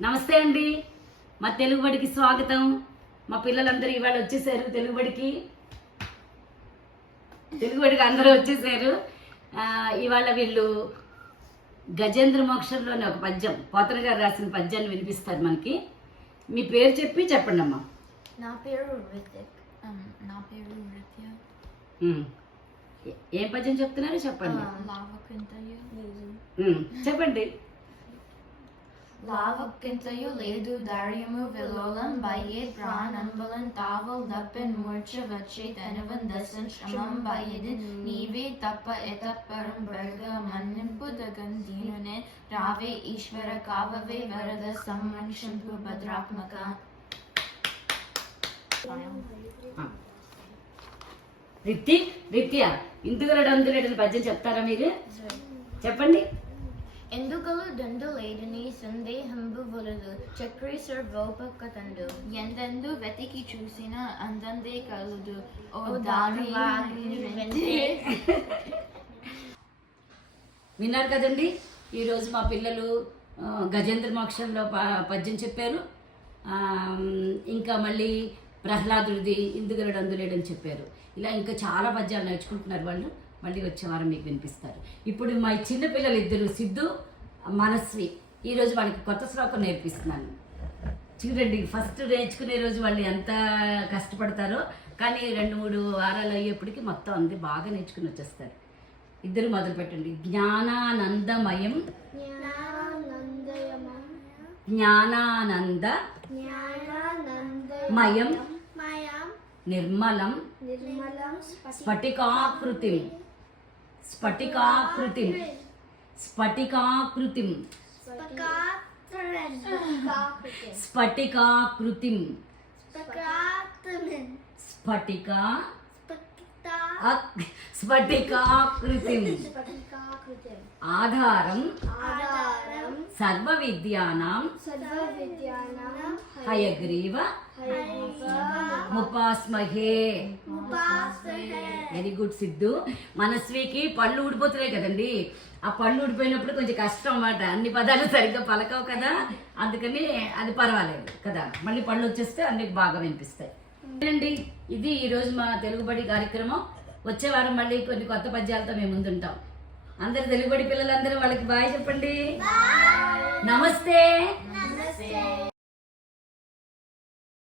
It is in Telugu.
నమస్తే అండి. మా తెలుగుబడికి స్వాగతం. మా పిల్లలందరూ ఇవాళ వచ్చేసారు. తెలుగుబడికి అందరూ వచ్చేసారు. ఇవాళ వీళ్ళు గజేంద్ర మోక్షంలోని ఒక పద్యం, పోతన గారు రాసిన పద్యాన్ని వినిపిస్తారు మనకి. మీ పేరు చెప్పి చెప్పండి అమ్మా. నా పేరు రితిక్. నా పేరు రిత్య. ఏం పద్యం చెప్తున్నారు చెప్పండి. చెప్పండి. లావక్కింతయు లేదు ధైర్యము విలోలం బయ్యే ప్రాణంబలం తావల్ దప్పెన్ మూర్ఛ వచ్చే తనవన్ దశన్ శ్రమం బయ్యది నీవే తప్ప ఎతప్పరం బర్గ మన్నింపు దగంధీనునే రావే ఈశ్వర కావవే వరద సమ్మన్షంపు భద్రాత్మక. రిత్య ఇందుగలడందులేడని పద్యం చెప్తారా మీరు? చెప్పండి. ఎందుకలు దండు లేదని సందేహంబు వలదు చక్రి సర్వోపకతండు ఎందెందు వెతికి చూసిన అందందే కలుదు ఓ దారి. విన్నారు కదండి. ఈరోజు మా పిల్లలు గజేంద్ర మోక్షంలో పద్యం చెప్పారు. ఇంకా మళ్ళీ ప్రహ్లాదుడిది ఇందుగలడు అందులేడని చెప్పారు. ఇలా ఇంకా చాలా పద్యాలు నేర్చుకుంటున్నారు వాళ్ళు. మళ్ళీ వచ్చే వారం మీకు వినిపిస్తారు. ఇప్పుడు మా చిన్నపిల్లలు ఇద్దరు, సిద్ధు మనస్వి, ఈరోజు వాళ్ళకి కొత్త శ్లోకం నేర్పిస్తున్నాను. చూడండి, ఫస్ట్ నేర్చుకునే రోజు వాళ్ళు ఎంత కష్టపడతారో, కానీ 2-3 వారాలు అయ్యేప్పటికి మొత్తం అంది బాగా నేర్చుకుని వచ్చేస్తారు. ఇద్దరు మొదలు పెట్టండి. జ్ఞానానందమయం మయం నిర్మలం స్ఫటికాకృతిం ఆధారం సర్వ విద్యానాం హయగ్రీవ ముపాస్మహే. Very good Siddhu. మనస్వికి పళ్ళు ఊడిపోతున్నాయి కదండి. ఆ పళ్ళు ఊడిపోయినప్పుడు కొంచెం కష్టం అన్నమాట. అన్ని పదాలు సరిగ్గా పలకవు కదా, అందుకని అది పర్వాలేదు కదా. మళ్ళీ పళ్ళు వచ్చేస్తే అన్ని బాగా వినిపిస్తాయి. అండి, ఇది ఈరోజు మా తెలుగుబడి కార్యక్రమం. వచ్చే వారం మళ్ళీ కొన్ని కొత్త పద్యాలతో మేము ముందుంటాం. అందరు తెలుగుబడి పిల్లలందరూ వాళ్ళకి బాయ్ చెప్పండి. నమస్తే.